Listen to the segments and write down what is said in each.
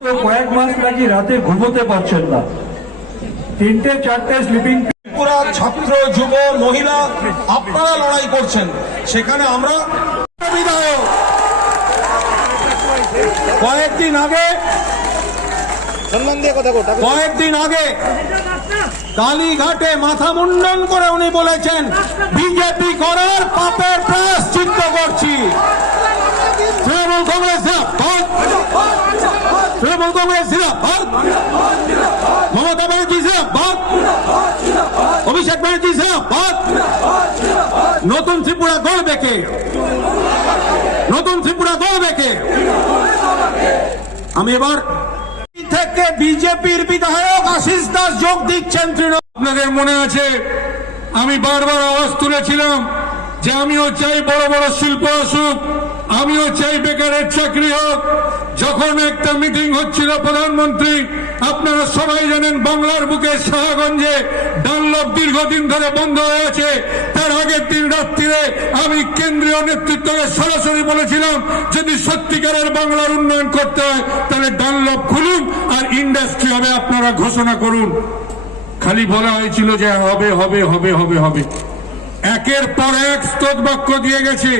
তো কয়েক মাস নাকি রাতে ঘুমোতে পারছেন না, 3-4টে স্লিপিং। পুরা ছাত্র যুব মহিলা আপনারা লড়াই করছেন, সেখানে আমরা বিধায়ক কয়েকদিন আগে কালীঘাটে মাথা মুন্ডন করে উনি বলেছেন বিজেপি করার পাপের প্রায়শ্চিত্ত করছি। তৃণমূল কংগ্রেস তৃণমূল কংগ্রেস মমতা ব্যানার্জি অভিষেক ব্যানার্জি নতুন ত্রিপুরা গড়বে কে? নতুন ত্রিপুরা গড়বে কে? আমি এবার থেকে বিজেপির বিধায়ক আশিস দাস যোগ দিচ্ছেন তৃণমূল। আপনাদের মনে আছে আমি বারবার আওয়াজ তুলেছিলাম যে আমিও চাই বড় বড় শিল্প আসুক, আমিও চাই বেকারের চাকরি হোক। যখন একটা মিটিং হচ্ছিল প্রধানমন্ত্রী, আপনারা সবাই জানেন বাংলার বুকে শাহগঞ্জে ডানলপ দীর্ঘদিন ধরে বন্ধ হয়ে আছে। তার আগের দিন রাত্রিরে আমি কেন্দ্রীয় নেতৃত্বকে সরাসরি বলেছিলাম যদি সত্যিকারের বাংলার উন্নয়ন করতে হয় তাহলে ডানলপ খুলুন আর ইন্ডাস্ট্রি হবে, আপনারা ঘোষণা করুন। খালি বলা হয়েছিল যে হবে হবে হবে হবে হবে। একের পর এক স্তোত্র বাক্য দিয়ে গেছে।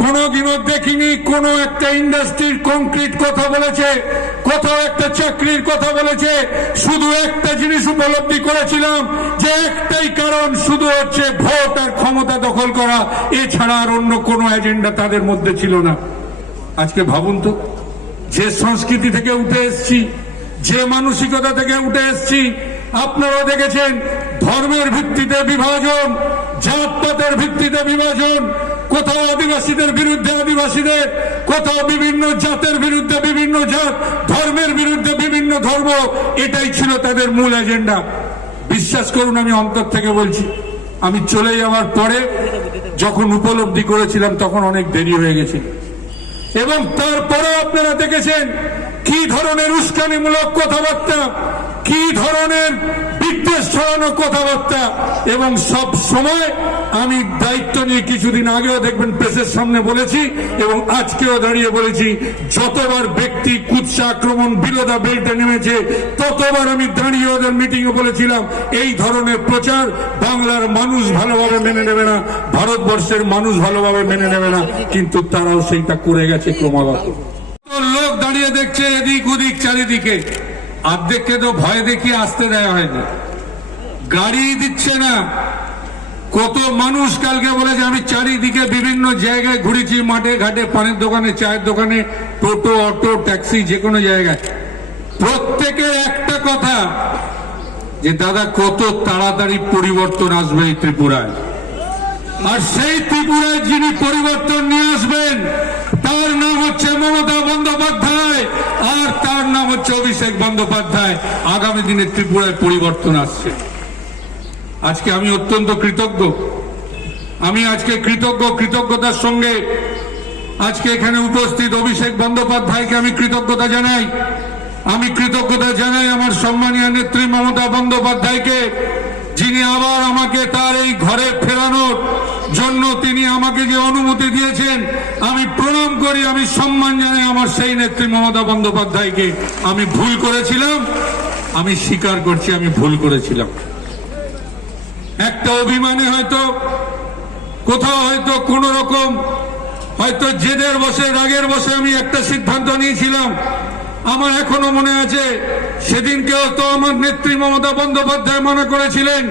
কোনদিনও দেখিনি কোন একটা ইন্ডাস্ট্রির কংক্রিট কথা বলেছে, কোথাও একটা চাকরির কথা বলেছে। শুধু একটা জিনিস উপলব্ধি করেছিলাম যে একটাই কারণ, শুধু হচ্ছে ভোট আর ক্ষমতা দখল করা, এছাড়া আর অন্য কোনো এজেন্ডা তাদের মধ্যে ছিল না। আজকে ভাবুন তো, যে সংস্কৃতি থেকে উঠে এসছি, যে মানসিকতা থেকে উঠে এসছি, আপনারা দেখেছেন ধর্মের ভিত্তিতে বিভাজন, জাতপাতের ভিত্তিতে বিভাজন, কোথাও আদিবাসীদের বিরুদ্ধে আদিবাসীদের, কোথাও বিভিন্ন জাতের বিরুদ্ধে বিভিন্ন জাত, ধর্মের বিরুদ্ধে বিভিন্ন ধর্ম, এটাই ছিল তাদের মূল এজেন্ডা। বিশ্বাস করুন, আমি অন্তর থেকে বলছি, আমি চলে যাওয়ার পরে যখন উপলব্ধি করেছিলাম তখন অনেক দেরি হয়ে গেছে। এবং তারপরে আপনারা দেখেছেন কি ধরনের উস্কানিমূলক কথাবার্তা, কি ধরনের বিদ্বেষ ছড়ানো কথাবার্তা। এবং সব সময় আমি দায়িত্ব নিয়ে কিছুদিন আগেও দেখবেন প্রেসের সামনে বলেছি এবং আজকেও দাঁড়িয়ে বলেছি, যতবার ব্যক্তি কুৎসা আক্রমণ বিরোধা বেল্টে নেমেছে ততবার আমি দাঁড়িয়ে ওদের মিটিংয়ে বলেছিলাম এই ধরনের প্রচার বাংলার মানুষ ভালোভাবে মেনে নেবে না, ভারতবর্ষের মানুষ ভালোভাবে মেনে নেবে না। কিন্তু তারাও সেইটা করে গেছে ক্রমাগত। লোক দাঁড়িয়ে দেখছে এদিক ওদিক চারিদিকে, অর্ধেককে তো ভয় দেখিয়ে আসতে দেওয়া হয়নি, গাড়ি দিচ্ছে না। কত মানুষ কালকে বলেছে, আমি চারিদিকে বিভিন্ন জায়গায় ঘুরেছি, মাঠে ঘাটে, পানের দোকানে, চায়ের দোকানে, টোটো, অটো, ট্যাক্সি, যে কোনো জায়গায়, প্রত্যেকের একটা কথা যে দাদা কত তাড়াতাড়ি পরিবর্তন আসবে এই ত্রিপুরায়। আর সেই ত্রিপুরায় যিনি পরিবর্তন নিয়ে আসবেন তার নাম হচ্ছে মমতা বন্দ্যোপাধ্যায়, আর তার নাম হচ্ছে অভিষেক বন্দ্যোপাধ্যায়। আগামী দিনে ত্রিপুরায় পরিবর্তন আসছে। আজকে আমি অত্যন্ত কৃতজ্ঞ। আমি আজকে কৃতজ্ঞতার সঙ্গে আজকে এখানে উপস্থিত অভিষেক বন্দ্যোপাধ্যায়কে আমি কৃতজ্ঞতা জানাই। আমি কৃতজ্ঞতা জানাই আমার সম্মানীয় নেত্রী মমতা বন্দ্যোপাধ্যায়কে, যিনি আবার আমাকে তার এই ঘরে ফেরানোর জন্য তিনি আমাকে যে অনুমতি দিয়েছেন, আমি প্রণাম করি, আমি সম্মান জানাই আমার সেই নেত্রী মমতা বন্দ্যোপাধ্যায়কে। আমি ভুল করেছিলাম, আমি স্বীকার করছি আমি ভুল করেছিলাম। একটা অভিমানে হয়তো কোথাও হয়তো কোন রকম হয়তো জেদের বসে, রাগের বসে আমি একটা সিদ্ধান্ত নিয়েছিলাম। আমার এখনো মনে আছে সেদিনকেও তো আমার নেত্রী মমতা বন্দ্যোপাধ্যায় মনে করেছিলেন,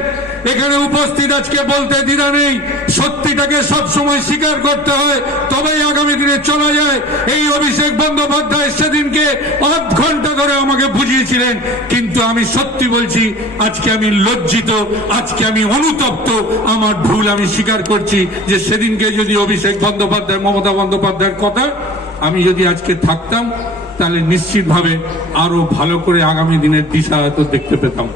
এখানে উপস্থিত আজকে বলতে দ্বিধা নেই, সত্যিটাকে সবসময় স্বীকার করতে হয়, তবেই আগামী দিনে চলা যায়। এই অভিষেক বন্দ্যোপাধ্যায় সেদিনকে 8 ঘন্টা ধরে আমাকে বুঝিয়েছিলেন, কিন্তু আমি সত্যি বলছি আজকে আমি লজ্জিত, আজকে আমি অনুতপ্ত। আমার ভুল আমি স্বীকার করছি যে সেদিনকে যদি অভিষেক বন্দ্যোপাধ্যায়, মমতা বন্দ্যোপাধ্যায়ের কথা আমি যদি আজকে থাকতাম তাহলে নিশ্চিতভাবে আরো ভালো করে আগামী দিনের দিশা হয়তো দেখতে পেতাম।